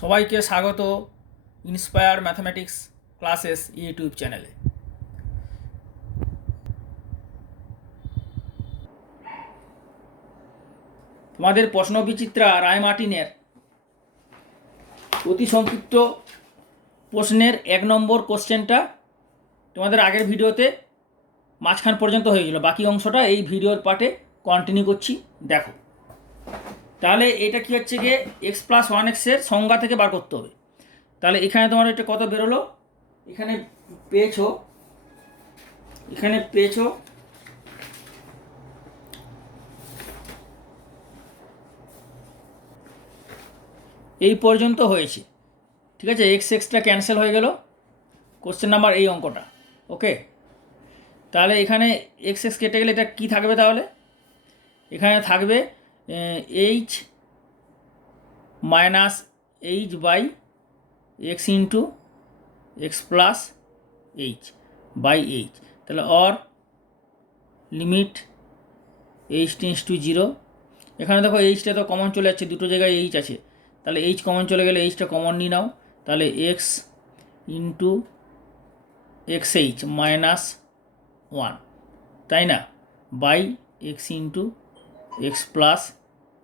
সবাইকে স্বাগত inspire mathematics classes YouTube চ্যানেলে। তোমাদের প্রশ্নবিচিত্রা রায়মার্টিনের অতি সংক্ষিপ্ত প্রশ্নের 1 নম্বর কোশ্চেনটা তোমাদের আগের ভিডিওতে মাঝখান পর্যন্ত হয়ে গেল, বাকি অংশটা এই ভিডিওর পার্টে কন্টিনিউ করছি। দেখো তাহলে এটা কি হচ্ছে গিয়ে x + 1x এর সংজ্ঞা থেকে বার করতে হবে। তাহলে এখানে তোমার এটা কত বেরোলো, এখানে পেয়েছো এই পর্যন্ত হয়েছে, ঠিক আছে। এক্সটা ক্যান্সেল হয়ে গেল, কোশ্চেন নাম্বার এই অঙ্কটা। ওকে, তাহলে এখানে এক্স কেটে গেলে এটা কি থাকবে, তাহলে এখানে থাকবে H minus H by X into X plus H by H. তাহলে or limit H tends to 0। এখানে দেখো এইচটা তো কমন চলে যাচ্ছে, দুটো জায়গায় এইচ আছে, তাহলে এইচ কমন চলে গেলে এইচটা কমন নিয়ে নাও। তাহলে X into X H minus 1, তাই না, by X into X plus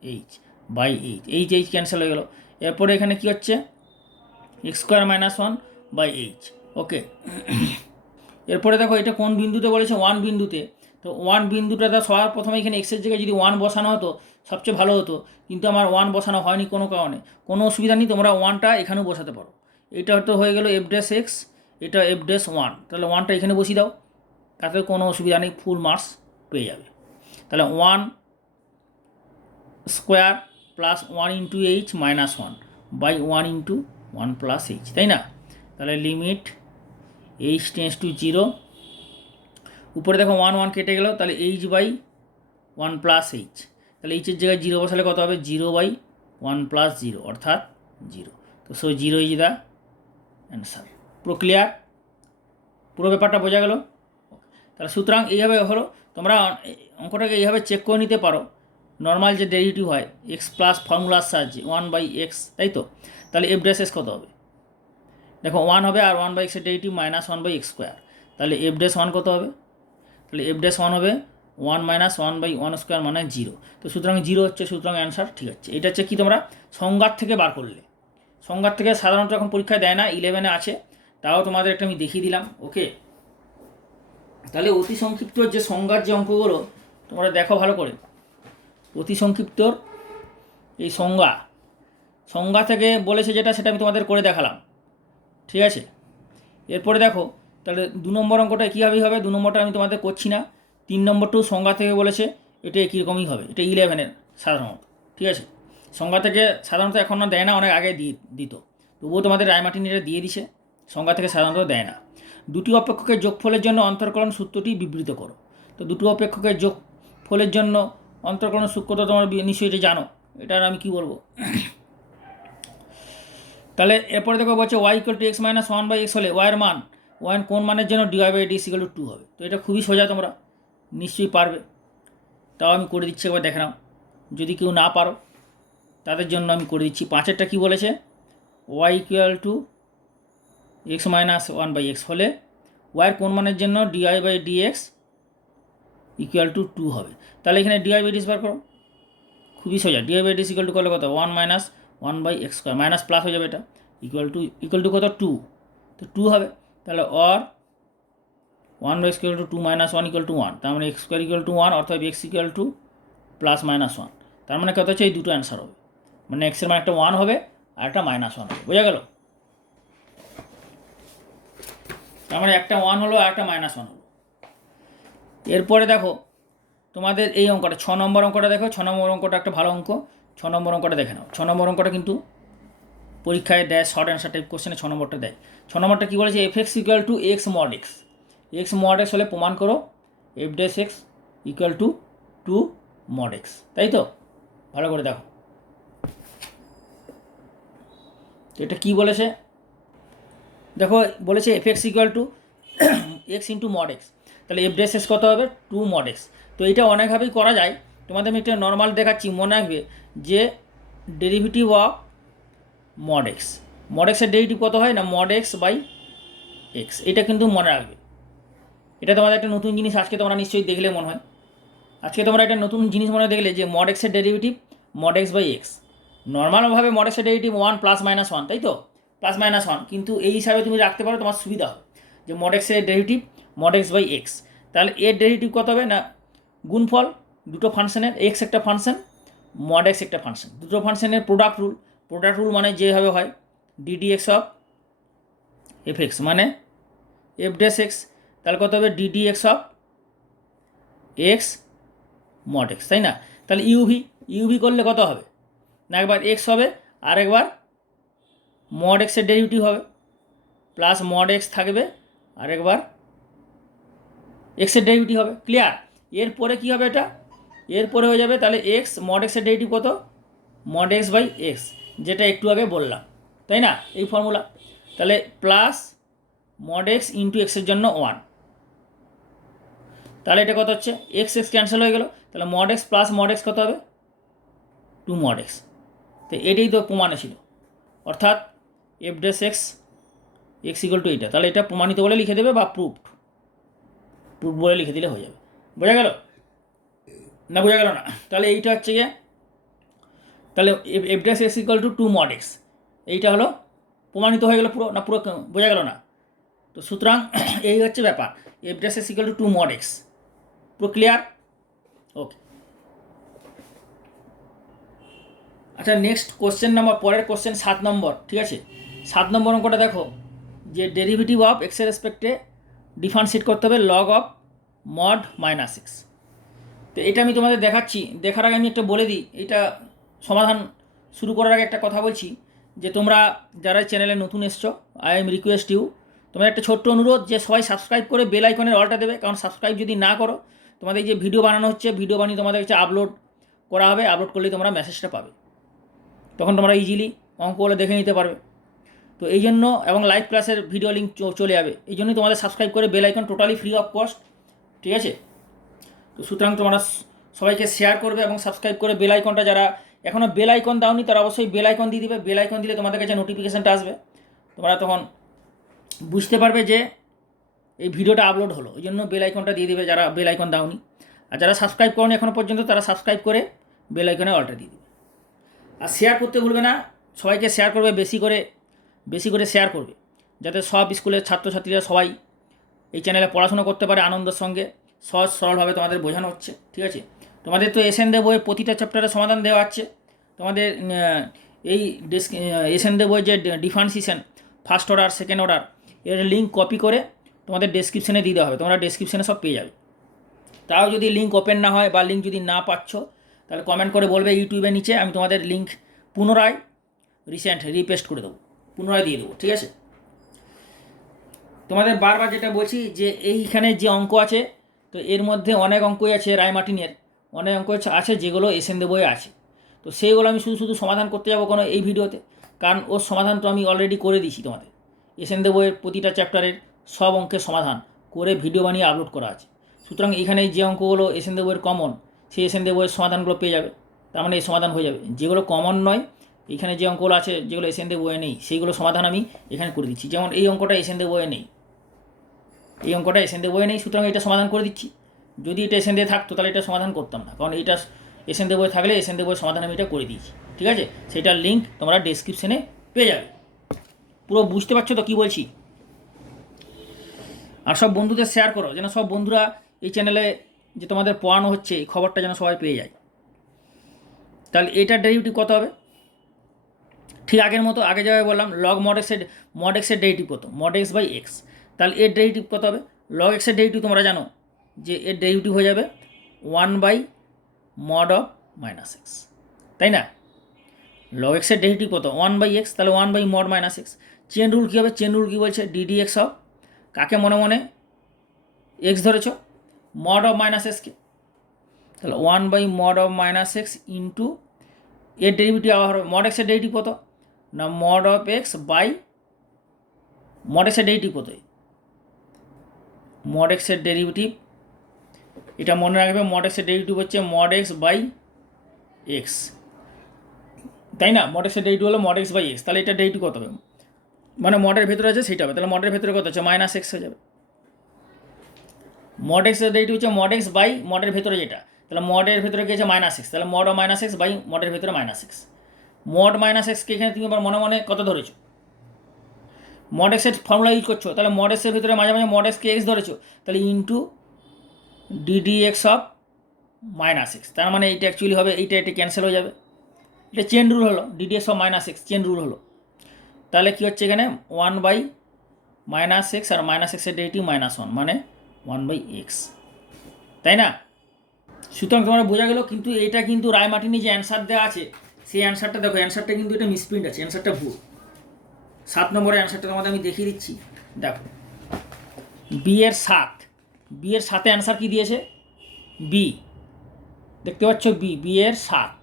H by H. H cancel হয়ে গেল। এরপরে এখানে কি হচ্ছে x² - 1 বাই এইচ। ওকে, এরপরে দেখো এটা কোন বিন্দুতে বলেছে, 1 বিন্দুতে। তো 1 বিন্দুটা সবার প্রথমে এখানে এক্সের জায়গায় যদি 1 বসানো হতো সবচেয়ে ভালো হতো, কিন্তু আমার 1 বসানো হয়নি কোনো কারণে। কোনো অসুবিধা নেই, তোমরা 1টা এখানেও বসাতে পারো। এটা হয়তো হয়ে গেল f'(x), এটা f'(1), তাহলে 1টা এখানে বসিয়ে দাও, তাতে কোনো অসুবিধা নেই, ফুল মার্কস পেয়ে যাবে। তাহলে 1² plus 1 into H minus 1 by 1 into 1 plus H, তাই না। তাহলে লিমিট এইচ টেন্ডস টু 0। উপরে দেখো 1 কেটে গেল, তাহলে এইচ বাই 1 প্লাস এইচ। তাহলে এইচের জায়গায় 0 বসালে কত হবে, 0 বাই 1 প্লাস 0 অর্থাৎ 0। তো 0 ইজ দ্য অ্যান্সার। পুরো ক্লিয়ার, পুরো ব্যাপারটা বোঝা গেল। তাহলে সুতরাং এইভাবে হলো, তোমরা অঙ্কটাকে এইভাবে চেক করে নিতে পারো। নর্মাল যে ডেরিভেটিভ হয় এক্স প্লাস ফর্মুলার সাহায্যে 1/x, তাই তো। তাহলে f'(s) কত হবে, দেখো 1 হবে, আর 1/x এর ডেরিভেটিভ -1/x²। তাহলে f'(1) কত হবে, তাহলে f'(1) হবে 1 - 1/1² মানে 0। তো সুতরাং 0 হচ্ছে, সুতরাং অ্যান্সার ঠিক আছে। এটা হচ্ছে কি তোমরা সংজ্ঞার থেকে বার করলে। সংজ্ঞার থেকে সাধারণত এখন পরীক্ষায় দেয় না, 11-এ আছে, তাও তোমাদের একটা আমি দেখিয়ে দিলাম। ওকে, তাহলে অতি সংক্ষিপ্ত যে সংজ্ঞার যে অঙ্কগুলো তোমরা দেখো ভালো করে। অতি সংক্ষিপ্তর এই সংজ্ঞা থেকে বলেছে যেটা, সেটা আমি তোমাদের করে দেখালাম, ঠিক আছে। এরপরে দেখো তাহলে 2 নম্বর অঙ্কটা কীভাবেই হবে, 2 নম্বরটা আমি তোমাদের করছি না। 3 নম্বরটাও সংজ্ঞা থেকে বলেছে, এটা কীরকমই হবে, এটা 11-এর সাধারণত, ঠিক আছে। সংজ্ঞা থেকে সাধারণত এখন না দেয় না, অনেক আগে দিত, তবুও তোমাদের রায়মার্টিন এটা দিয়ে দিছে। সংজ্ঞা থেকে সাধারণত দেয় না। দুটি অপেক্ষকের যোগফলের জন্য অন্তরকলন সূত্রটি বিবৃত করো। তো দুটো অপেক্ষকের যোগফলের জন্য অন্তরকলন সূত্রটা তোমরা নিশ্চয়ই এটা জানো, এটা আমি কি বলবো। তাহলে এরপরে দেখো বলছে y = x - 1/x হলে ওয়াইয়ের মান, ওয়াইয়ের কোন মানের জন্য dy/d = 2 হবে। তো এটা খুবই সোজা, তোমরা নিশ্চয়ই পারবে। তাও আমি করে দিচ্ছি, একবার দেখে নাও, যদি কেউ না পারো তাদের জন্য আমি করে দিচ্ছি। 5-এরটা কী বলেছে, y = x - 1/x হলে ওয়াইয়ের কোন মানের জন্য dy/dx = 2 হবে। তাহলে এখানে dy/d বার করো, খুবই সোজা। dy/d = করলে কত, 1 - 1/x², মাইনাস প্লাস হয়ে যাবে, এটা ইকুয়াল টু কত, 2, তো 2 হবে। তাহলে অর 1/x = 2 - 1 = 1, তার মানে x² = 1, অর্থাৎ x = +-1। তার মানে কত হচ্ছে, এই দুটো অ্যান্সার হবে, মানে x এর মান একটা 1 হবে আর একটা -1 হবে, বোঝা গেল। তার মানে একটা 1 হলো আর একটা -1 হলো। এরপরে দেখো তোমাদের এই অঙ্কটা 6 নম্বর অঙ্কটা দেখো। 6 নম্বর অঙ্কটা একটা ভালো অঙ্ক, 6 নম্বর অঙ্কটা দেখে নাও। 6 নম্বর অঙ্কটা কিন্তু পরীক্ষায় দেয়, শর্ট অ্যান্সার টাইপ কোশ্চেনে 6 নম্বরটা দেয়। 6 নম্বরটা কী বলেছে, f(x) = x mod x। x mod x হলে প্রমাণ করো f'(x) = 2 mod x, তাই তো। ভালো করে দেখো এটা কি বলেছে, দেখো বলেছে f(x) = x * mod x, তাহলে f'(x) কত হবে, 2 mod x। তো এটা অনেকভাবেই করা যায়, তোমাদের আমি একটা নর্মাল দেখাচ্ছি। মনে রাখবে যে derivative of mod x. Mod এক্সের ডেরিভেটিভ কত হয় না মড এক্স বাই এক্স। এটা কিন্তু মনে রাখবে, এটা তোমাদের একটা নতুন জিনিস আজকে তোমরা নিশ্চয়ই দেখলে মনে হয়, আজকে তোমরা একটা নতুন জিনিস মনে দেখলে যে মড এক্সের derivative mod X by X. নর্মালভাবে মড এক্সের ডেরিভেটিভ 1 + -1, তাই তো, +-1, কিন্তু এই হিসাবে তুমি রাখতে পারো, তোমার সুবিধা হবে যে মড এক্সের derivative mod X by X. তাহলে এর ডেরিভেটিভ কত হবে না গুণফল দুটো ফাংশনের, এক্স একটা ফাংশন মড এক্স একটা ফাংশন, দুটো ফাংশনের প্রোডাক্ট রুল মানে যেভাবে হয় ddx অফ এফ এক্স মানে এফ ড্যাশ এক্স, তাহলে কত হবে ddx of x mod x, তাই না। তাহলে ইউভি করলে কত হবে না একবার এক্স হবে আর একবার মড এক্সের ডেরিভেটিভ হবে প্লাস মড এক্স থাকবে আর একবার এক্সের ডেরিভেটিভ হবে। ক্লিয়ার? এরপরে কী হবে এটা, এরপরে হয়ে যাবে তাহলে এক্স মড এক্সের ডেরিভেটিভ কত মড এক্স বাই এক্স, যেটা একটু আগে বললাম, তাই না, এই ফর্মুলা। তাহলে প্লাস মড এক্স ইন্টু এক্সের জন্য 1, তাহলে এটা কত হচ্ছে এক্স এক্স ক্যান্সেল হয়ে গেল, তাহলে mod x plus mod x কত হবে 2 মড এক্স। তো এটাই তো প্রমাণে ছিল, অর্থাৎ F dash x x equal to এইটা। তাহলে এটা প্রমাণিত বলে লিখে দেবে বা প্রুফড বলে লিখে দিলে হয়ে যাবে। বোঝা গেল না বোঝা গেল না? তাহলে এইটা হচ্ছে গিয়ে তাহলে F dash x equal to 2 mod x, এইটা হলো প্রমাণিত হয়ে গেল পুরো না, পুরো বোঝা গেল না? তো সুতরাং এই হচ্ছে ব্যাপার, F dash x equal to 2 mod x, পুরো ক্লিয়ার? ওকে। আচ্ছা নেক্সট কোশ্চেন নাম্বার, পরের কোশ্চেন 7 নম্বর, ঠিক আছে। 7 নম্বর অঙ্কটা দেখো যে ডেরিভেটিভ অফ এক্সের রেসপেক্টে ডিফারেন্সিয়েট করতে হবে log of mod minus x. তো এটা আমি তোমাদের দেখাচ্ছি, দেখার আগে আমি একটা বলে দিই, এটা সমাধান শুরু করার আগে একটা কথা বলছি যে তোমরা যারা চ্যানেলে নতুন এসছো, আই এম রিকোয়েস্ট ইউ, তোমাদের একটা ছোট্ট অনুরোধ যে সবাই সাবস্ক্রাইব করে বেল আইকনের অলটা দেবে, কারণ সাবস্ক্রাইব যদি না করো তোমাদের যে ভিডিও বানানো হচ্ছে, ভিডিও বানিয়ে তোমাদের কাছে আপলোড করা হবে, আপলোড করলেই তোমরা মেসেজটা পাবে, তখন তোমরা ইজিলি অঙ্কগুলো দেখে নিতে পারবে। তো এই জন্য, এবং লাইভ ক্লাসের ভিডিও লিঙ্ক চলে যাবে, এই জন্যই তোমাদের সাবস্ক্রাইব করে bell icon, totally free of cost, ঠিক আছে। তো সুতরাং তোমরা সবাইকে শেয়ার করবে এবং সাবস্ক্রাইব করে বেল আইকনটা, যারা এখনও বেল আইকন দাওনি তারা অবশ্যই বেল আইকন দিয়ে দিবে। বেল আইকন দিলে তোমাদের কাছে নোটিফিকেশানটা আসবে, তোমরা তখন বুঝতে পারবে যে এই ভিডিওটা আপলোড হলো, ওই জন্য বেল আইকনটা দিয়ে দিবে যারা বেল আইকন দাওনি। আর যারা সাবস্ক্রাইব করনি এখনও পর্যন্ত তারা সাবস্ক্রাইব করে বেল আইকনে অলটা দিয়ে দিবে। আর শেয়ার করতে ভুলবে না, সবাইকে শেয়ার করবে, বেশি করে শেয়ার করবে, যাতে সব স্কুলের ছাত্রছাত্রীরা সবাই এই চ্যানেলে পড়াশোনা করতে পারে আনন্দের সঙ্গে, সহজ সরলভাবে তোমাদের বোঝানো হচ্ছে, ঠিক আছে। তোমাদের তো এসএন দে বইয়ের প্রতিটা চ্যাপ্টারের সমাধান দেওয়া আছে, তোমাদের এই এসএন দে বইয়ের যে differentiation first order second order, এর লিঙ্ক কপি করে তোমাদের ডেসক্রিপশনে দিয়ে দেওয়া হবে, তোমরা ডেসক্রিপশনে সব পেয়ে যাবে। তাও যদি লিঙ্ক ওপেন না হয় বা লিঙ্ক যদি না পাচ্ছ, তাহলে কমেন্ট করে বলবে ইউটিউবের নিচে, আমি তোমাদের লিঙ্ক পুনরায় রিপেস্ট করে দেবো, পুনরায় দিয়ে দেবো, ঠিক আছে। তোমাদের বারবার যেটা বলছি যে এইখানে যে অঙ্ক আছে, তো এর মধ্যে অনেক অঙ্কই আছে, রায়মার্টিনের অনেক অঙ্ক আছে যেগুলো এসএন দে বইয়ে আছে, তো সেইগুলো আমি শুধু সমাধান করতে যাবো কোনো এই ভিডিওতে, কারণ ওর সমাধান তো আমি অলরেডি করে দিয়েছি তোমাদের। এসএন দে বইয়ের প্রতিটা চ্যাপ্টারের সব অঙ্কের সমাধান করে ভিডিও বানিয়ে আপলোড করা আছে। সুতরাং এখানে যে অঙ্কগুলো এসএন দে বইয়ের কমন, সেই এসএন দে বইয়ের সমাধানগুলো পেয়ে যাবে, তার মানে এই সমাধান হয়ে যাবে। যেগুলো কমন নয়, এখানে যে অঙ্কগুলো আছে যেগুলো এসএন দে বইয়ে নেই, সেইগুলো সমাধান আমি এখানে করে দিচ্ছি। যেমন এই অঙ্কটা এসএন দে বইয়ে নেই, এই অঙ্কটা এসএন দে বইয়ে নেই, সুতরাং এটা সমাধান করে দিচ্ছি। যদি এটা এসএন দে থাকতো তাহলে এটা সমাধান করতাম না, কারণ এটা এসএন দে বই থাকলে এসএন দে বইয়ের সমাধান আমি এটা করে দিয়েছি, ঠিক আছে। সেটার লিঙ্ক তোমরা ডেসক্রিপশনে পেয়ে যাবে। পুরো বুঝতে পারছো তো কী বলছি? আর সব বন্ধুদের শেয়ার করো, যেন সব বন্ধুরা এই চ্যানেলে যে তোমাদের পড়ানো হচ্ছে এই খবরটা যেন সবাই পেয়ে যায়। তাহলে এটার ডেরিভেটিভ কত হবে? ঠিক আগের মতো, আগে যেভাবে বললাম লগ মড এক্সের ডেরিভেটিভ কত মড এক্স বাই এক্স, তাহলে এর ডেরিভেটিভ কত হবে? লগ এক্সের ডেরিভেটিভ তোমরা জানো যে এর ডেরিভেটিভ হয়ে যাবে 1 by mod of minus X, তাই না। লগ এক্সের ডেরিভেটিভ কত 1 বাই এক্স, তাহলে 1 by mod minus X. Chain rule কী হবে? চেন রুল কী বলছে? ডিডি এক্স অফ কাকে মনে মনে এক্স ধরেছ? মড অফ মাইনাস এক্সকে, তাহলে 1 by mod of minus X into এর ডেরিভেটিভ আবার হবে মড এক্সের ডেরিভেটিভ কত না mod of X by mod এক্সের ডেরিভেটিভ কত? মড এক্সের ডেরিভেটিভ এটা মনে রাখবে, মড এক্সের ডেরিভেটিভ হচ্ছে মড এক্স বাই এক্স। তাই না? মড এক্সের ডেরিভেটিভ হলো মড এক্স বাই এক্স, তাহলে এটা ডেরিভেটিভ কত হবে? মানে মডের ভেতরে আছে সেটা হবে, তাহলে মডের ভেতরে কত হচ্ছে মাইনাস এক্স হয়ে যাবে। মড এক্সের ডেরিভেটিভ হচ্ছে মড এক্স বাই মডের ভেতরে যেটা, তাহলে মডের ভেতরে কি আছে মাইনাস এক্স, তাহলে মড মাইনাস এক্স বাই মডের ভেতরে মাইনাস এক্স। মড মাইনাস এক্সকে এখানে তুমি আবার মনে মনে কত ধরেছো? মড এক্সের ফর্মুলা ইউজ করছো, তাহলে মড এক্সের ভিতরে মাঝে মাঝে মড এক্সকে এক্স ধরেছো, তাহলে into DD X of minus x, তার মানে এইটা অ্যাকচুয়ালি হবে এইটা এটা ক্যান্সেল হয়ে যাবে, এটা চেন রুল হলো, DD X of minus X chain rule হলো। তাহলে কী হচ্ছে এখানে 1 বাই মাইনাস এক্স আর মাইনাস এক্সের ডেরিভেটিভ -1 মানে 1/x, তাই না? সুতরাং তোমার বোঝা গেল, কিন্তু এটা কিন্তু রায়মার্টিনি যে অ্যান্সার দেওয়া আছে সেই অ্যান্সারটা দেখো, অ্যান্সারটা কিন্তু এটা মিসপ্রিন্ট আছে, অ্যান্সারটা ভুল। 7 নম্বরের অ্যান্সারটা তোমাদের আমি দেখিয়ে দিচ্ছি, দেখো বি এর 7, বি এর 7-এ অ্যান্সার কী দিয়েছে? বি, দেখতে পাচ্ছ বি এর 7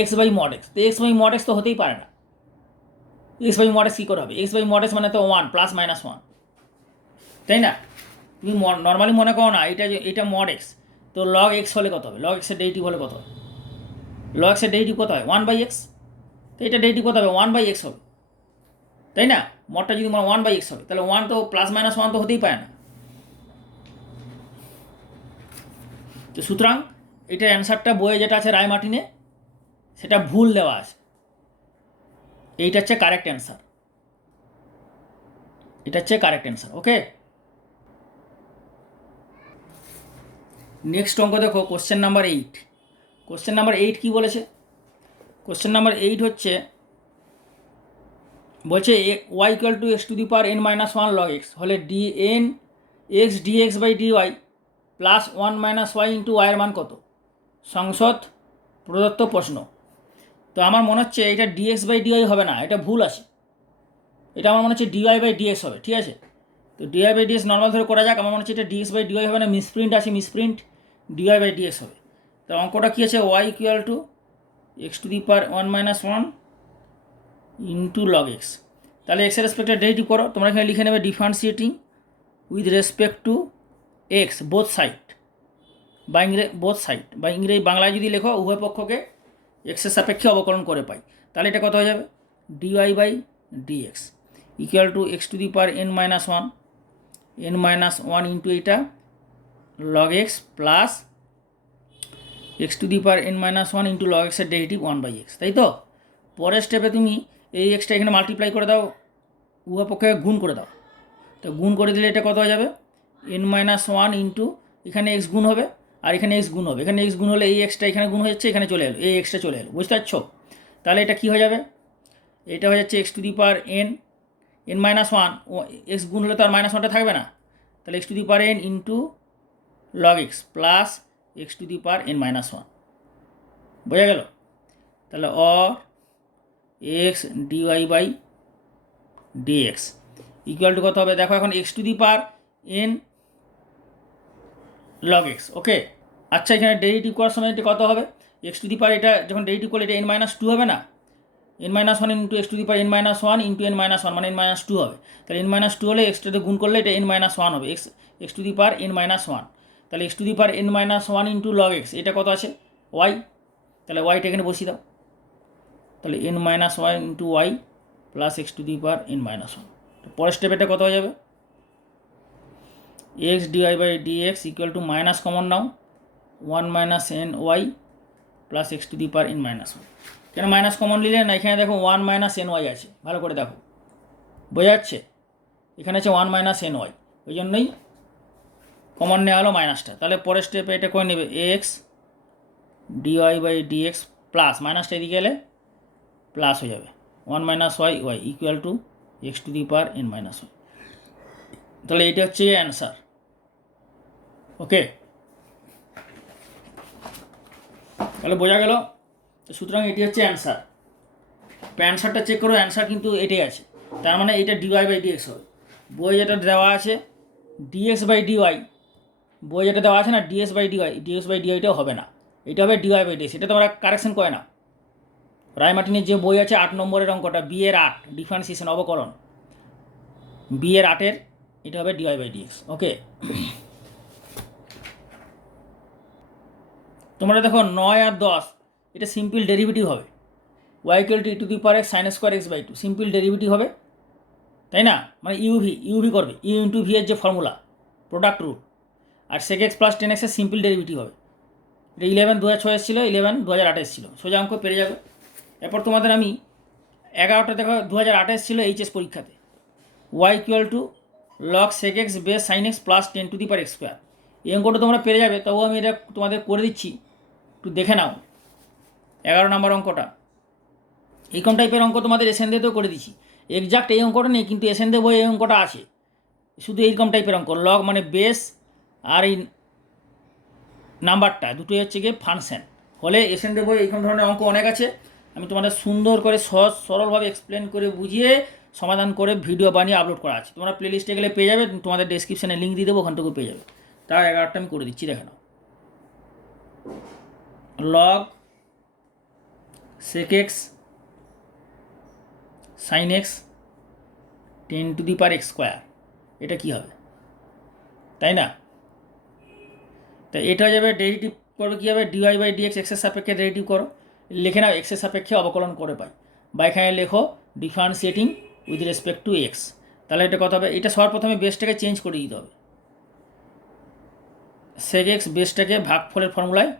এক্স বাই মড এক্স, তো এক্স বাই মড এক্স তো হতেই পারে না, এক্স বাই মড এক্স কী করে হবে? এক্স বাই মড এক্স মানে তো 1 প্লাস মাইনাস 1, তাই না? তুমি নর্মালি মনে করো না এটা মড এক্স, তো লগ এক্স হলে কত হবে? লগ এক্সের ডেরিভেটিভ হলে কত হবে? লগ এক্সের ডেরিভেটিভ কত হয়? 1/x, তো এটা ডেরিভেটিভ কত হবে? 1/x হবে, তাই না? মডটা যদি 1/x হবে, তাহলে 1 তো প্লাস মাইনাস 1 তো হতেই পারে না। তো সুতরাং এটার অ্যান্সারটা বইয়ে যেটা আছে রায়মার্টিনে সেটা ভুল দেওয়া আছে, এইটা হচ্ছে কারেক্ট অ্যান্সার, এটা হচ্ছে কারেক্ট অ্যান্সার। ওকে, নেক্সট অঙ্ক দেখো, কোশ্চেন নাম্বার 8। কোশ্চেন নাম্বার 8 কী বলেছে? কোশ্চেন নাম্বার 8 হচ্ছে বলছে y equal to X to the power n-1 log x হলে dn x dx by dy plus 1 minus Y into ওয়াইয়ের মান কত? সংসদ প্রদত্ত প্রশ্ন। তো আমার মনে হচ্ছে এটা dx বাই dy হবে না, এটা ভুল আছে, এটা আমার মনে হচ্ছে dy বাই dx হবে, ঠিক আছে? তো dy বাই dx নর্মাল ধরে করা যাক, আমার মনে হচ্ছে এটা dx বাই dy হবে না, মিসপ্রিন্ট আছে, মিসপ্রিন্ট dy বাই dx হবে। তো অঙ্কটা কী আছে? y equal to X to the power 1-1 into log x, তাহলে এক্সের রেসপেক্টে ডেরিভেটিভ করো, তোমরা এখানে লিখে নেবে differentiating with respect to x both side বা বোথ সাইড বা বাংলায় যদি লেখো উভয় পক্ষকে এক্সের সাপেক্ষে অবকলন করে পাই, তাহলে এটা কত হয়ে যাবে? D Y by dx equal to X to the power n-1 into এইটা log X plus X to the power n-1 into log এক্সের ডেরিভেটিভ 1/x, তাই তো? পরের স্টেপে তুমি এই এক্সটা এখানে মাল্টিপ্লাই করে দাও, উভয় পক্ষে গুণ করে দাও, তো গুণ করে দিলে এটা কত হয়ে যাবে? n-1 ইন্টু এখানে এক্স গুণ হবে আর এখানে এক্স গুণ হবে, এখানে এক্স গুণ হলে এই এক্সটা এখানে গুণ হয়ে যাচ্ছে, এখানে চলে এলো, এই এক্সটা চলে এলো, বুঝতে পারছো? তাহলে এটা কী হয়ে যাবে? এটা হয়ে যাচ্ছে X to the power n-1, X গুণ হলে তো আর -1টা থাকবে না, তাহলে X to the power n into log X plus X to the power n-1, বোঝা গেল? তাহলে or X dy by dx equal to কত হবে? দেখো এখন X to the power n log X, okay. আচ্ছা, এখানে ডেরিভেটিভ করার সময় এটা কত হবে? এক্স টু দি পাওয়ার এটা যখন ডেরিভেটিভ করলে এটা n-2 হবে না? n-1 into x to the power n-1 into n-1 মানে n-2 হবে, তাহলে n-2 হলে এক্সটাতে গুণ করলে এটা n-1 হবে, x to the power n-1, তাহলে X to the power n-1 into log x, এটা কত আছে? ওয়াই, তাহলে ওয়াইটা এখানে বসিয়ে দাও, তাহলে n-1 into Y plus X to the power n-1। পরের স্টেপ এটা কত হয়ে যাবে? X dy by dx equal to minus common নাও 1 minus N Y plus X to the power n-1। কেন মাইনাস কমন নিলে না? এখানে দেখো 1 মাইনাস এন ওয়াই আছে, ভালো করে দেখো, বোঝা যাচ্ছে? এখানে আছে 1 মাইনাস এন ওয়াই, ওই জন্যই কমন নেওয়া হলো মাইনাসটা। তাহলে পরের স্টেপে এটা করে নেবে X dy by DX plus মাইনাসটা এদিকে গেলে প্লাস হয়ে যাবে 1 minus Y Y equal to X to the power n-1। তাহলে এটা হচ্ছে অ্যান্সার, ওকে। তাহলে বোঝা গেল, সুতরাং এটি হচ্ছে অ্যান্সার। অ্যান্সারটা চেক করো, অ্যান্সার কিন্তু এটাই আছে, তার মানে এটা ডিওয়াই বাই ডিএক্স হবে। বই যেটা দেওয়া আছে ডিএক্স বাই ডিওয়াই, বই যেটা দেওয়া আছে না ডিএক্স বাই ডিওয়াইটাও হবে না, এটা হবে ডিওয়াই বাই ডিএক্স, এটা তোমরা কারেকশন করে না। রায়মার্টিনের যে বই আছে 8 নম্বরের অঙ্কটা বি এর 8 ডিফারেন্সিয়েশন অবকলন, বি এর 8-এর এটা হবে ডিওয়াই বাই ডিএক্স, ওকে। তোমরা দেখো 9 আর 10 এটা সিম্পল ডেরিভেটিভ হবে, Y equal to E to the power X sine square X by two, simple derivative হবে, তাই না? মানে ইউভি করবে, ইউ ইন্টু ভি এর যে ফর্মুলা প্রোডাক্ট রুল, আর সেক এক্স প্লাস 10x এর সিম্পল ডেরিভেটিভ হবে। এটা 11 2006 এসেছিলো, 11 2008 এসেছিলো, সোজা অঙ্ক পেরে যাবে। এরপর তোমাদের আমি 11টা দেখো 2008 এসেছিলো এইচএস পরীক্ষাতে, Y equal to log sec X base sine X plus 10 to the power X square. এই অঙ্কটা তোমরা পেরে যাবে, তবুও আমি এটা তোমাদের করে দিচ্ছি, একটু দেখে নাও। 11 নম্বর অঙ্কটা এইরকম টাইপের অঙ্ক তোমাদের এসএন দিতেও করে দিচ্ছি, এক্সাক্ট এই অঙ্কটা নেই, কিন্তু এসএন দে বই এই অঙ্কটা আছে, শুধু এইরকম টাইপের অঙ্ক, লগ মানে বেস আর এই নাম্বারটা দুটোই হচ্ছে গিয়ে ফাংশন হলে এসএন দে বই এইরকম ধরনের অঙ্ক অনেক আছে। আমি তোমাদের সুন্দর করে সহজ সরলভাবে এক্সপ্লেন করে বুঝিয়ে সমাধান করে ভিডিও বানিয়ে আপলোড করা আছে, তোমরা প্লেলিস্টে গেলে পেয়ে যাবে, তোমাদের ডেসক্রিপশানে লিঙ্ক দিয়ে দেবো, ওখান থেকে পেয়ে যাবে। তার 11টা আমি করে দিচ্ছি, দেখে নাও। Log sec X sine X 10 to the power X square, এটা কী হবে, তাই না? তো এটা হয়ে যাবে, ডেরিভেটিভ করবে কী হবে, ডিওয়াই বাই ডিএক্স এক্সের সাপেক্ষে ডেরিভেটিভ করো, লিখে নাও এক্সের সাপেক্ষে অবকলন করে পাই, বা এখানে লেখো differentiating with respect to x. তাহলে এটা কত হবে, এটা সবার প্রথমে বেসটাকে চেঞ্জ করে দিতে হবে, সেক এক্স বেসটাকে ভাগফলের ফর্মুলায়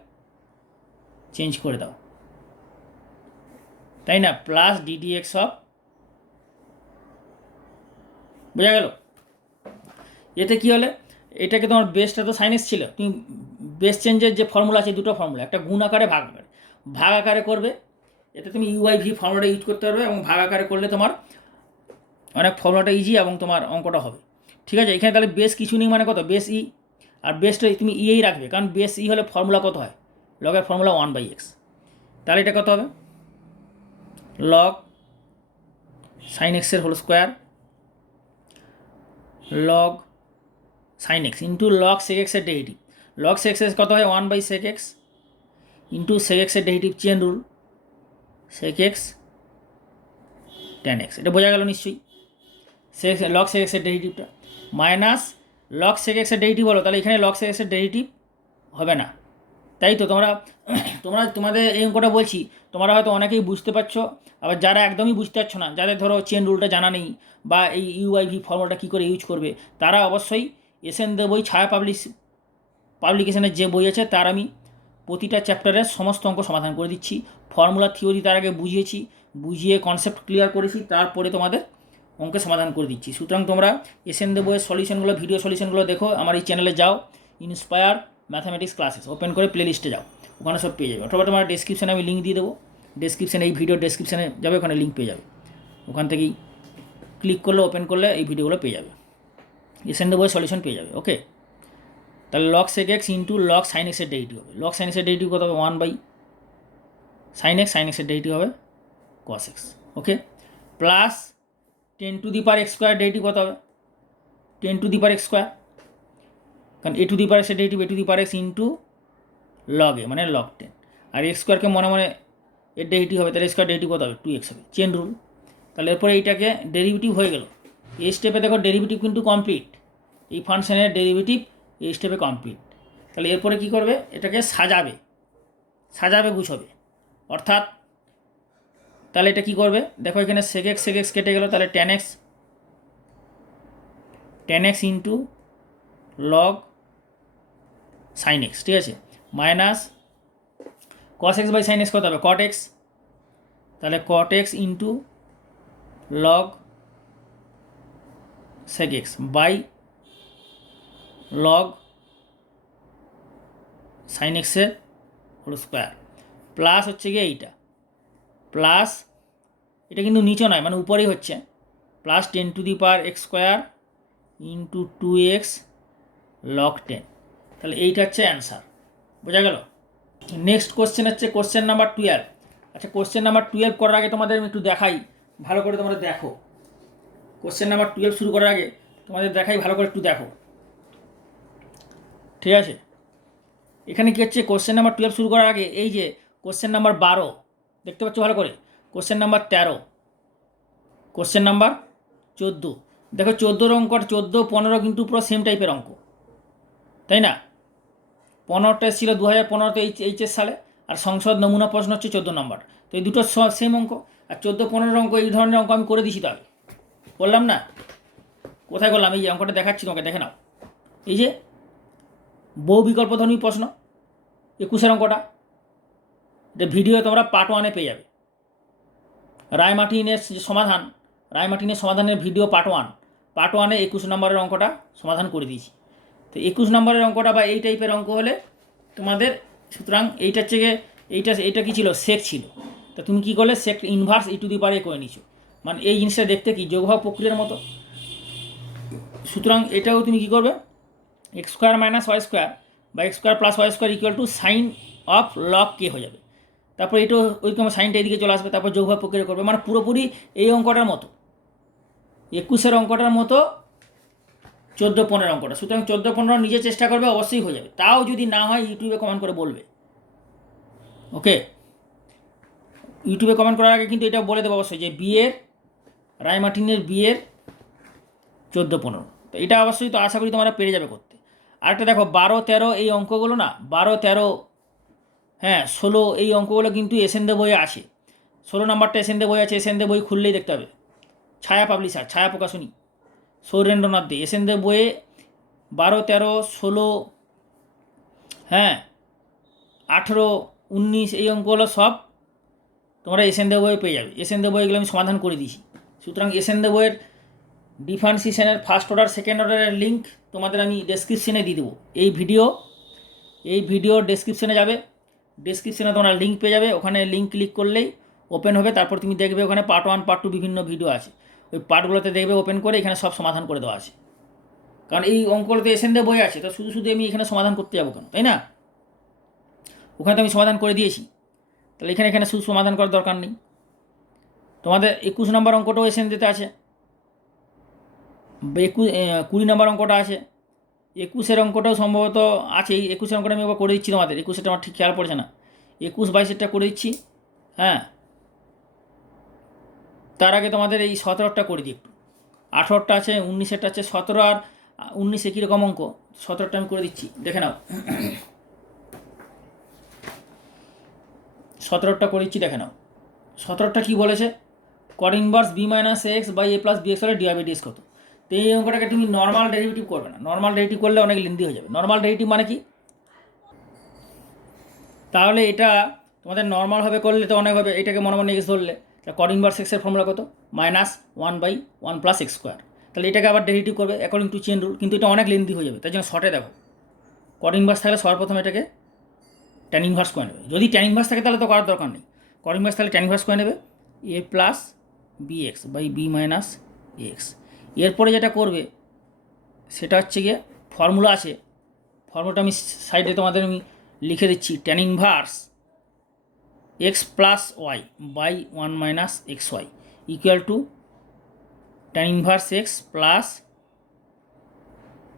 চেঞ্জ করে দাও, তাই না, প্লাস ডিডিএক্স অফ, বোঝা গেল? এতে কী হলে, এটাকে তোমার বেসটা তো সাইন এক্স ছিল, তুমি বেস চেঞ্জের যে ফর্মুলা আছে, দুটো ফর্মুলা, একটা গুণ আকারে ভাগ আকারে করবে, এতে তুমি ইউআই ভি ফর্মুলাটা ইউজ করতে পারবে, এবং ভাগ আকারে করলে তোমার অনেক ফর্মুলাটা ইজি এবং তোমার অঙ্কটা হবে, ঠিক আছে? এখানে তাহলে বেস কিছু নেই, মানে কত, বেস ই, আর বেসটা তুমি ইয়েই রাখবে, কারণ বেস ই হলে ফর্মুলা কত হয়, লগের ফর্মুলা 1/x। তাহলে এটা কত হবে, লগ সাইন এক্সের whole square log sine X into log sec এক্সের ডেরিভেটিভ, লগ সেক এক্স কত হয় 1/sec x ইন্টু সেক এক্সের derivative chain rule sec x tan x, এটা বোঝা গেল নিশ্চয়ই, লগ সেক এক্সের ডেরিভেটিভটা মাইনাস লগ সেক এক্সের ডেরিভেটিভ হলো, তাহলে এখানে লগ সেক এক্সের ডেরিভেটিভ হবে না, তাই তো? তোমাদের এই অঙ্কটা বলছি, তোমরা হয়তো অনেকেই বুঝতে পারছো, আবার যারা একদমই বুঝতে পারছো না, যাদের ধরো চেন রুলটা জানা নেই বা এই ইউআইভি ফর্মুলাটা কী করে ইউজ করবে, তারা অবশ্যই এসএন দে বই ছায়া পাবলিকেশনের যে বই আছে, তার আমি প্রতিটা চ্যাপ্টারের সমস্ত অঙ্ক সমাধান করে দিচ্ছি, ফর্মুলা থিওরি তার আগে বুঝিয়েছি, বুঝিয়ে কনসেপ্ট ক্লিয়ার করেছি, তারপরে তোমাদের অঙ্কের সমাধান করে দিচ্ছি। সুতরাং তোমরা এসএন দে বইয়ের সলিউশনগুলো, ভিডিও সলিউশনগুলো দেখো, আমার এই চ্যানেলে যাও, ইন্সপায়ার ম্যাথামেটিক্স ক্লাসেস ওপেন করে প্লেলিস্টে যাও, ওখানে সব পেয়ে যাবে, অথবা তোমার ডেসক্রিপশানে আমি লিঙ্ক দিয়ে দেবো, ডেসক্রিপশানে এই ভিডিও ডেসক্রিপশানে যাবে, ওখানে লিঙ্ক পেয়ে যাবে, ওখান থেকেই ক্লিক করলে ওপেন করলে এই ভিডিওগুলো পেয়ে যাবে, এসএন দে বইয়ের সলিউশন পেয়ে যাবে। ওকে, তাহলে log sec X into log sine এক্সের ডেরিভেটিভ হবে, লগ সাইন এক্সের ডেরিভেটিভ কত হবে 1/sin x, সাইন এক্সের ডেরিভেটিভ হবে cos x। Okay, plus 10 to the power X square derivative কত হবে 10 to the power X square, কারণ এ টু দি পাওয়ার এক্সের derivative A to the power X into log A মানে log 10, আর x স্কোয়ারকে মনে মনে এর ডেরিভেটিভ হবে, তাহলে স্কোয়ার ডেরিভেটিভ কত হবে 2x হবে, চেন রুল। তাহলে এরপরে এইটাকে ডেরিভেটিভ হয়ে গেল, এই স্টেপে দেখো ডেরিভেটিভ কিন্তু কমপ্লিট, এই ফাংশনের ডেরিভেটিভ এই স্টেপে কমপ্লিট। তাহলে এরপরে কী করবে, এটাকে সাজাবে গুছবে, অর্থাৎ তাহলে এটা কী করবে, দেখো এখানে সেক এক্স কেটে গেল, তাহলে tan x into log sine x, ঠিক আছে, minus cos x by sine x কত হবে cot x, তাহলে cot x into log sec x by log sine এক্সের হোল স্কোয়ার, প্লাস হচ্ছে গিয়ে এইটা, প্লাস এটা কিন্তু নিচে নয়, মানে উপরেই হচ্ছে, plus 10 to the power X square into 2x log 10, তাহলে এইটা হচ্ছে অ্যান্সার, বোঝা গেল? নেক্সট কোশ্চেন হচ্ছে কোশ্চেন নাম্বার 12। আচ্ছা, কোশ্চেন নাম্বার 12 করার আগে তোমাদের আমি একটু দেখাই, ভালো করে তোমরা দেখো, কোশ্চেন নাম্বার 12 শুরু করার আগে তোমাদের দেখাই, ভালো করে একটু দেখো, ঠিক আছে? এখানে কী হচ্ছে, কোশ্চেন নাম্বার 12 শুরু করার আগে এই যে কোশ্চেন নাম্বার 12 দেখতে পাচ্ছ ভালো করে, কোশ্চেন নাম্বার 13, কোশ্চেন নাম্বার 14, দেখো 14 অঙ্ক, 14 15 কিন্তু পুরো সেম টাইপের অঙ্ক, তাই না? 15টা ছিল 2015তে এইচএস সালে, আর সংসদ নমুনা প্রশ্ন হচ্ছে 14 নম্বর, তো এই দুটো সেম অঙ্ক। আর 14-15 অঙ্ক এই ধরনের অঙ্ক আমি করে দিছি, তাহলে বললাম না কোথায় করলাম, এই যে অঙ্কটা দেখাচ্ছি তোমাকে, দেখে নাও। এই যে বহু বিকল্পধর্মী প্রশ্ন 21 অঙ্কটা, এটা ভিডিও তোমরা পার্ট 1 পেয়ে যাবে। রায়মার্টিনের যে সমাধান, রায়মার্টিনের সমাধানের ভিডিও পার্ট 1, পার্ট 1-এ 21 নম্বরের অঙ্কটা সমাধান করে দিয়েছি। তো 21 নম্বরের অঙ্কটা বা এই টাইপের অঙ্ক হলে তোমাদের, সুতরাং এইটার থেকে এইটা কি ছিল, সেক ছিল। তো তুমি কি করলে, সেক ইনভার্স ই টু দি পাওয়ার এ করে নিছো, মানে এই জিনিসটা দেখতে কি যোগভাগ প্রক্রিয়ার মতো। সুতরাং এটাও তুমি কি করবে, X square minus Y square বা X square plus Y square equal to sine of log কে হয়ে যাবে। তারপর এটাও ওইরকম সাইনটা এদিকে চলে আসবে, তারপর যোগভাগ প্রক্রিয়া করবে, মানে পুরোপুরি এই অঙ্কটার মতো, 21-এর অঙ্কটার মতো 14-15 অঙ্কটা। সুতরাং 14-15 নিজে চেষ্টা করবে, অবশ্যই হয়ে যাবে। তাও যদি না হয় ইউটিউবে কমেন্ট করে বলবে, ওকে। ইউটিউবে কমেন্ট করার আগে কিন্তু এটা বলে দেবো অবশ্যই যে বিয়ের, রায়মার্টিনের বিয়ের 14-15, তো এটা অবশ্যই তো আশা করি তোমরা পেরে যাবে করতে। আরেকটা দেখো 12-13 এই অঙ্কগুলো না, 12-13, হ্যাঁ 16 এই অঙ্কগুলো কিন্তু এসএনদে বইয়ে আসে। 16 নম্বরটা এসএনদে বই আছে, এসএনদে বই খুললেই দেখতে হবে, ছায়া পাবলিশার, ছায়া প্রকাশনী, সৌরেন্দ্রনাথ দে, এসএনদে বইয়ে 12-13, 16, হ্যাঁ 18, 19 এই অঙ্কগুলো সব তোমরা এসএনদে বইয়ে পেয়ে যাবে। এসএনদে বইগুলো আমি সমাধান করে দিয়েছি। সুতরাং এসএনদে বইয়ের ডিফারেন্সিয়েশনের ফার্স্ট অর্ডার সেকেন্ড অর্ডারের লিঙ্ক তোমাদের আমি ডেসক্রিপশনে দিয়ে দেবো। এই ভিডিও ডেসক্রিপশনে যাবে, ডেসক্রিপশনে তোমরা লিঙ্ক পেয়ে যাবে, ওখানে লিঙ্ক ক্লিক করলেই ওপেন হবে। তারপর তুমি দেখবে ওখানে পার্ট 1 পার্ট 2 বিভিন্ন ভিডিও আছে, ওই পার্টগুলোতে দেখবে ওপেন করে এখানে সব সমাধান করে দেওয়া আছে। কারণ এই অঙ্কগুলোতে এসএনদে বই আছে, তো শুধু শুধু আমি এখানে সমাধান করতে যাবো কেন, তাই না? ওখানে তো আমি সমাধান করে দিয়েছি, তাহলে এখানে শুধু সমাধান করার দরকার নেই। তোমাদের 21 নম্বর অঙ্কটাও এসএনদেতে আছে, 20 নম্বর অঙ্কটা আছে, 21-এর অঙ্কটাও সম্ভবত আছে। 21-এর অঙ্কটা আমি একবার করে দিচ্ছি তোমাদের, 21-এটা আমার ঠিক খেয়াল পড়ছে না, 21-22-এরটা করে দিচ্ছি। হ্যাঁ, তার আগে তোমাদের এই 17টা করে দিই একটু। 18টা আছে, 19-এরটা আছে, 17 আর 19-এ কীরকম অঙ্ক, 17টা আমি করে দিচ্ছি, দেখে নাও। 17টা করে দিচ্ছি, দেখে নাও। 17টা কী বলেছে, cot inverse b minus x by a plus B x হলে ডিআইবিডিএস কত। তো এই অঙ্কটাকে তুমি নর্মাল ডেরিভেটিভ করবে না, নর্মাল ডেরিভেটিভ করলে অনেক লেন্দি হয়ে যাবে। নর্মাল ডেরিভেটিভ মানে কি, তাহলে এটা তোমাদের নর্মালভাবে করলে তো অনেক হবে, এটাকে মনে মনে এক্স ধরলে, তা কট ইনভার্স এক্সের ফর্মুলা কত, -1/1 প্লাস এক্স স্কোয়ার। তাহলে এটাকে আবার ডেরিভেটিভ করবে অ্যাকর্ডিং টু চেন রুল, কিন্তু এটা অনেক লেন্দি হয়ে যাবে। তাই জন্য শর্টে দেখো, কট ইনভার্স থাকলে সর্বপ্রথম এটাকে ট্যান ইনভার্স করে নেবে। যদি ট্যান ইনভার্স থাকে তাহলে তো করার দরকার নেই, কট ইনভার্স থাকলে ট্যান ইনভার্স করে নেবে A plus B X by B minus X. এরপরে যেটা করবে সেটা হচ্ছে গিয়ে ফর্মুলা আছে, ফর্মুলাটা আমি সাইডে তোমাদের আমি লিখে দিচ্ছি, tan inverse x plus y by 1 minus x y equal to tan inverse x plus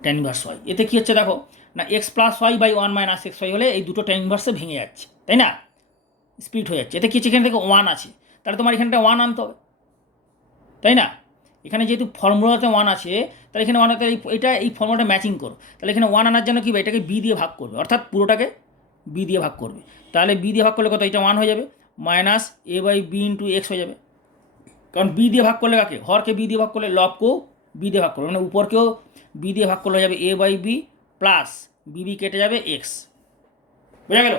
tan inverse y. এতে কী হচ্ছে দেখো না, x plus y by 1 minus x y হলে এই দুটো ট্যান ইনভার্সে ভেঙে যাচ্ছে, তাই না, স্প্লিট হয়ে যাচ্ছে। এতে কী হচ্ছে, এখান থেকে 1 আছে, তাহলে তোমার এখানটা 1 আনতে হবে, তাই না। এখানে যেহেতু ফর্মুলাতে 1 আছে, তাহলে এখানে 1 এটা এই ফর্মুলাটা ম্যাচিং করো। তাহলে এখানে 1 আনার জন্য কী, এটাকে বি দিয়ে ভাগ করবে, অর্থাৎ পুরোটাকে বি দিয়ে ভাগ করবে। তাহলে বি দিয়ে ভাগ করলে কত, এটা 1 হয়ে যাবে, minus a by b into x হয়ে যাবে। কারণ বি দিয়ে ভাগ করলে কাকে, হরকে বি দিয়ে ভাগ করলে লবকেও বি দিয়ে ভাগ করবে, মানে উপরকেও বি দিয়ে ভাগ করলে হয়ে যাবে এ বাই বি প্লাস বি কেটে যাবে এক্স। বোঝা গেল।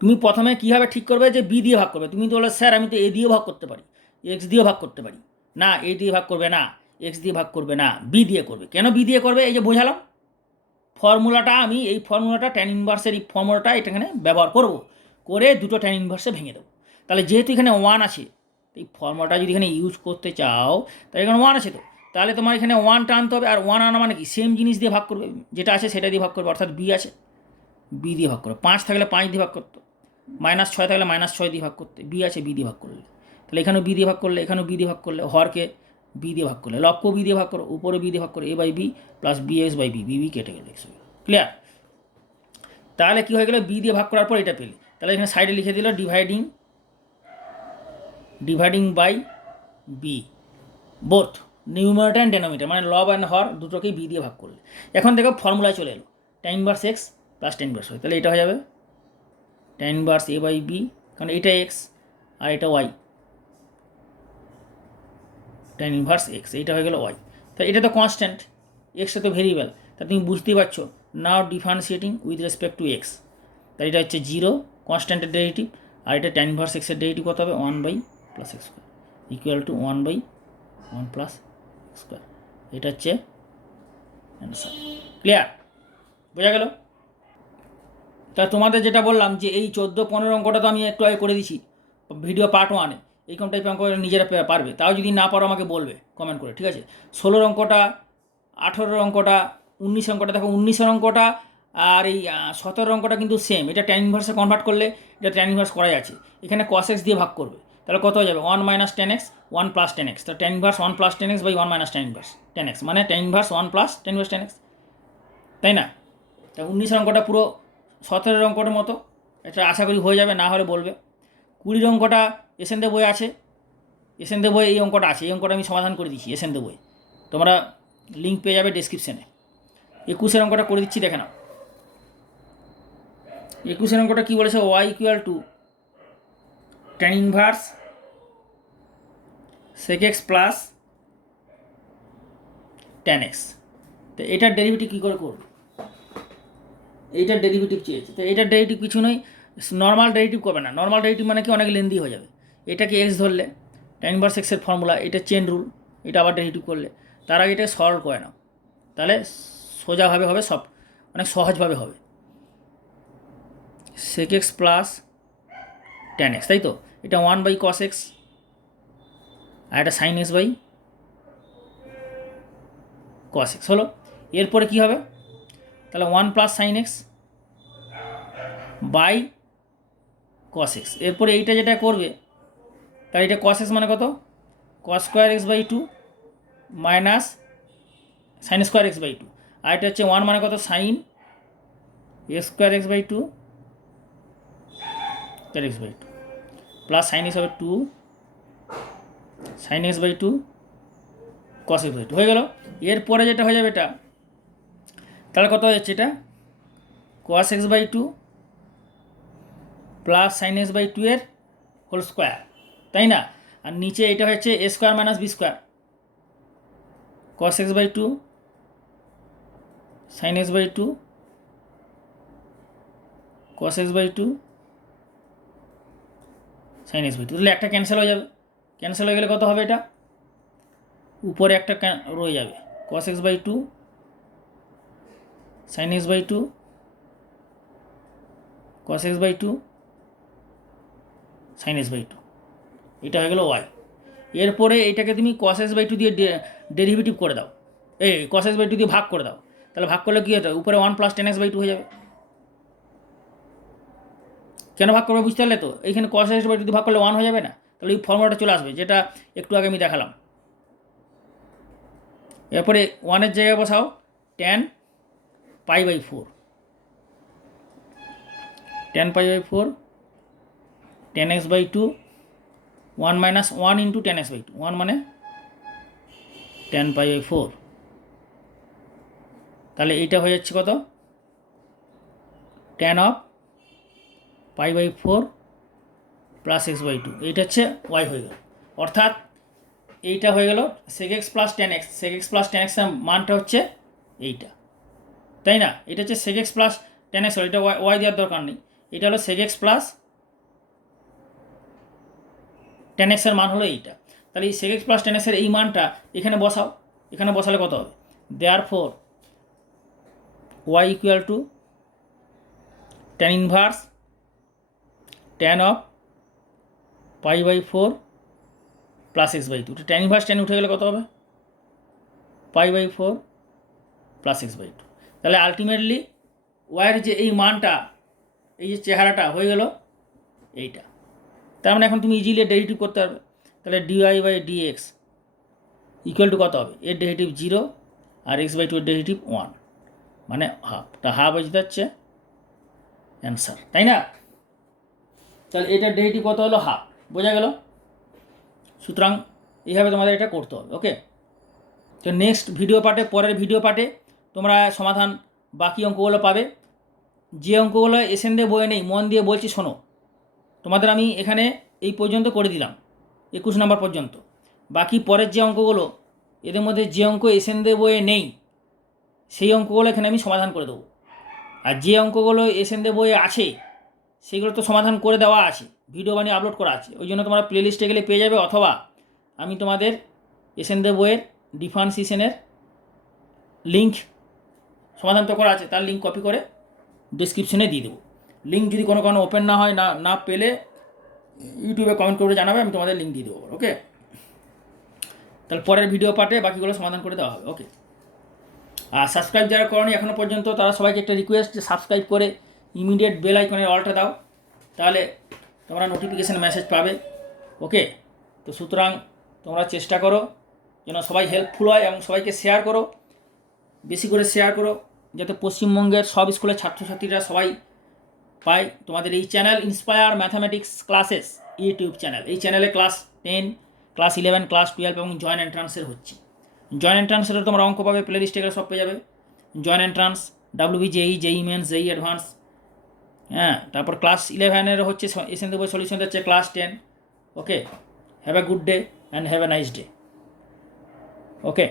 তুমি প্রথমে কীভাবে ঠিক করবে যে বি দিয়ে ভাগ করবে। তুমি তো বলো স্যার আমি তো এ দিয়ে ভাগ করতে পারি, এক্স দিয়ে ভাগ করতে পারি না, এ দিয়ে ভাগ করবে না, এক্স দিয়ে ভাগ করবে না, বি দিয়ে করবে। কেন বি দিয়ে করবে, এই যে বোঝালাম ফর্মুলাটা, আমি এই ফর্মুলাটা ট্যান ইনভার্সের এই ফর্মুলাটা এখানে ব্যবহার করব, করে দুটো ট্যান ইনভার্সে ভেঙে দেবো। তাহলে যেহেতু এখানে 1 আছে, এই ফর্মুলাটা যদি এখানে ইউজ করতে চাও, তাহলে এখানে 1 আছে, তো তাহলে তোমার এখানে 1টা আনতে হবে। আর 1 আনা মানে কি, সেম জিনিস দিয়ে ভাগ করবে, যেটা আছে সেটা দিয়ে ভাগ করবে, অর্থাৎ বি আছে বি দিয়ে ভাগ করবে, 5 থাকলে 5 দিয়ে ভাগ করতো, -6 থাকলে -6 দিয়ে ভাগ করতে, বি আছে বি দিয়ে ভাগ করলে, তাহলে এখানেও বি দিয়ে ভাগ করলে, এখানেও বি দিয়ে ভাগ করলে, হরকে বি দিয়ে ভাগ করলে, লবকেও বি দিয়ে ভাগ করো, উপরে বি দিয়ে ভাগ করো, A by B plus B X by B, B কেটে গেলে এক্স হয়ে গেল। ক্লিয়ার। তাহলে কী হয়ে গেলো, বি দিয়ে ভাগ করার পর এটা পেলে, তাহলে এখানে সাইডে লিখে দিল dividing by b, both numerator and denominator, মানে লব অ্যান্ড হর দুটোকেই বি দিয়ে ভাগ করলে। এখন দেখো ফর্মুলায় চলে এলো, tan inverse x plus tan inverse y, তাহলে এটা হয়ে যাবে tan inverse a by b কারণ এটা এক্স আর এটা ওয়াই, tan ইনভার্স এক্স, এইটা হয়ে গেল ওয়াই। তাই এটা তো কনস্ট্যান্ট, এক্সটা তো ভেরিয়েবল, তা তুমি বুঝতেই পারছো। Now differentiating with respect to X, তাই এটা হচ্ছে 0 কনস্ট্যান্টের ডেরিভেটিভ, আর এটা tan ইনভার্স এক্সের ডেরিভেটিভ কত হবে 1/+x² ইকুয়াল টু 1/1+x²। এটা হচ্ছে অ্যান্সার। ক্লিয়ার? বোঝা গেল? তা তোমাদের যেটা বললাম যে এই 14-15 অঙ্কটা তো আমি একটু আগে করে দিছি ভিডিও পার্ট 1-এ, এইরকম টাইপের অঙ্ক নিজেরা পারবে, তাও যদি না পারো আমাকে বলবে কমেন্ট করে, ঠিক আছে? 16 অঙ্কটা, 18 অঙ্কটা, 19 অঙ্কটা, দেখো 19 অঙ্কটা আর এই 17 অঙ্কটা কিন্তু সেম, এটা tan ইনভার্সে কনভার্ট করলে এটা tan ইনভার্স করাই আছে, এখানে cos x দিয়ে ভাগ করবে, তাহলে কত হয়ে যাবে 1 - tan x 1 + tan x, তো tan inverse 1 + tan x by 1 - tan inverse tan x, মানে tan inverse 1 + tan inverse tan x, তাই না? তা 19 অঙ্কটা পুরো 17 অঙ্কটার মতো, এটা আশা করি হয়ে যাবে, না হলে বলবে। 20 অঙ্কটা এসএনদের বই আছে, এসএনদের বই এই অঙ্কটা আছে, এই অঙ্কটা আমি সমাধান করে দিচ্ছি এসএনদের বই, তোমরা লিঙ্ক পেয়ে যাবে ডেসক্রিপশানে। 21 অঙ্কটা করে দিচ্ছি, দেখে নাও। 21 অঙ্কটা কী বলেছে, y = tan inverse sec x plus tan x, তো এটার ডেরিভেটিভ কী করে করবে, এইটার ডেরিভেটিভ চেয়েছে, তো এইটার ডেরিভেটিভ কিছু নয়, নর্মাল ডেরিভেটিভ করবে না, নর্মাল ডেরিভেটিভ মানে কি অনেক লেন্দি হয়ে যাবে। এটাকে এক্স ধরলে tan ইনভার্স এক্সের ফর্মুলা, এটা চেন রুল, এটা আবার ডেরিভেটিভ করলে, তার আগে এটা সলভ করে নাও, তাহলে সোজাভাবে হবে, সব অনেক সহজভাবে হবে। sec x plus tan x, তাই তো, এটা 1/cos x আর এটা sin x by cos x হলো। এরপরে কী হবে, তাহলে 1 + sin x by cos x, এরপরে এইটা যেটা করবে, তাহলে এটা cos x মানে কত, cos²x/2 মাইনাস sin²x/2, আর এটা হচ্ছে 1 মানে কত, sin a²x/2 x/2 plus sin x হবে 2 sin x/2 cos x/2 হয়ে গেল। এরপরে যেটা হয়ে যাবে এটা, তাহলে কত হয়ে যাচ্ছে, এটা cos x/2 plus sin x/2 এর হোল স্কোয়ার, তাই না? আর নিচে এটা হচ্ছে a² - b² cos x/2 sin x/2 cos x/2 sin x/2, তাহলে একটা ক্যান্সেল হয়ে যাবে, ক্যান্সেল হয়ে গেলে কত হবে, এটা উপরে একটা রয়ে যাবে cos x/2 sin x/2 cos x/2 sin x/2, এটা হয়ে গেল ওয়াই। এরপরে এটাকে তুমি cos x/2 দিয়ে ডেরিভেটিভ করে দাও, এই cos x/2 দিয়ে ভাগ করে দাও, তাহলে ভাগ করলে কী হতো, উপরে 1 + tan x/2 হয়ে যাবে। কেন ভাগ করবে বুঝতে পারলে তো, এইখানে cos x/2 যদি ভাগ করলে 1 হয়ে যাবে না, তাহলে এই ফর্মুলাটা চলে আসবে, যেটা একটু আগে আমি দেখালাম। এরপরে 1-এর জায়গায় বসাও tan π/4, tan π/4 tan x/2 1 - 1 × tan x/2, 1 মানে tan π/4, তাহলে এইটা হয়ে যাচ্ছে কত, tan of π/4 প্লাস x/2, এইটা হচ্ছে ওয়াই হয়ে গেল। অর্থাৎ এইটা হয়ে গেল sec x plus tan x, sec x plus tan x এর মানটা হচ্ছে এইটা, তাই না? এটা হচ্ছে sec x plus tan x, এটা ওয়াই দেওয়ার দরকার নেই, এটা হলো sec x plus tan x এর মান হলো এইটা, তাহলে এই sec x plus tan x এর এই মানটা এখানে বসাও, এখানে বসালে কত হবে, therefore y = tan inverse tan of π/4 plus x/2, tan inverse tan উঠে গেলে কত হবে, π/4 প্লাস x/2, তাহলে আলটিমেটলি ওয়াইয়ের যে এই মানটা, এই যে চেহারাটা হয়ে গেল এইটা। তার মানে এখন তুমি ইজিলি ডেরিভেটিভ করতে পারবে, তাহলে dy/dx ইকুয়াল টু কত হবে, এর ডেরিভেটিভ 0 আর x/2 এর ডেরিভেটিভ 1, মানে হাফ, তা হাফ হয়ে যাচ্ছে অ্যান্সার, তাই না? তাহলে এটার ডেরিভেটিভ কত হলো, হাফ, বোঝা গেল? সুতরাং এইভাবে তোমাদের এটা করতে হবে, ওকে? তো নেক্সট ভিডিও পার্টে, পরের ভিডিও পার্টে তোমরা সমাধান বাকি অঙ্কগুলো পাবে, যে অঙ্কগুলো এসএনদের বইয়ে নেই, মন দিয়ে বলছি শোনো, তোমাদের আমি এখানে এই পর্যন্ত করে দিলাম 21 নম্বর পর্যন্ত। বাকি পরের যে অঙ্কগুলো, এদের মধ্যে যে অঙ্ক এসএনদের বইয়ে নেই সেই অঙ্কগুলো এখানে আমি সমাধান করে দেবো। আর যে অঙ্কগুলো এসএনদের বইয়ে আছে সেগুলো তো সমাধান করে দেওয়া আছে, ভিডিও বানিয়ে আপলোড করা আছে, ওই জন্য তোমরা প্লেলিস্টে গেলে পেয়ে যাবে, অথবা আমি তোমাদের এসএনদের বইয়ের ডিফারেন্সিয়েশনের লিঙ্ক সমাধান তো করা আছে, তার লিঙ্ক কপি করে ডিসক্রিপশনে দিয়ে দেবো। লিঙ্ক যদি কোনো কারণে ওপেন না হয়, না পেলে ইউটিউবে কমেন্ট করে জানাবে, আমি তোমাদের লিঙ্ক দিয়ে দেবো। ওকে, তাহলে পরের ভিডিও পার্টে বাকিগুলো সমাধান করে দেওয়া হবে। ওকে, আর সাবস্ক্রাইব যারা করনি এখনও পর্যন্ত, তারা সবাইকে একটা রিকোয়েস্ট, যে সাবস্ক্রাইব করে ইমিডিয়েট বেল আইকনের অলটা দাও, তাহলে তোমরা নোটিফিকেশান মেসেজ পাবে। ওকে, তো সুতরাং তোমরা চেষ্টা করো যেন সবাই হেল্পফুল হয়, এবং সবাইকে শেয়ার করো, বেশি করে শেয়ার করো, যাতে পশ্চিমবঙ্গের সব স্কুলের ছাত্রছাত্রীরা সবাই পায় তোমাদের এই channel inspire mathematics classes YouTube channel. এই চ্যানেলে ক্লাস 10, ক্লাস 11, ক্লাস 12 এবং জয়েন্ট এন্ট্রান্সের হচ্ছে। জয়েন্ট এন্ট্রান্সের তোমরা অঙ্ক পাবে, প্লে লিস্টে গেলে সব পেয়ে যাবে। Joint entrance, WB, JEE, JEE mains, JEE advance, হ্যাঁ, তারপর ক্লাস 11-এর হচ্ছে এসএনদের বই সলিউশন হচ্ছে class 10। Okay, have a good day and have a nice day. Okay.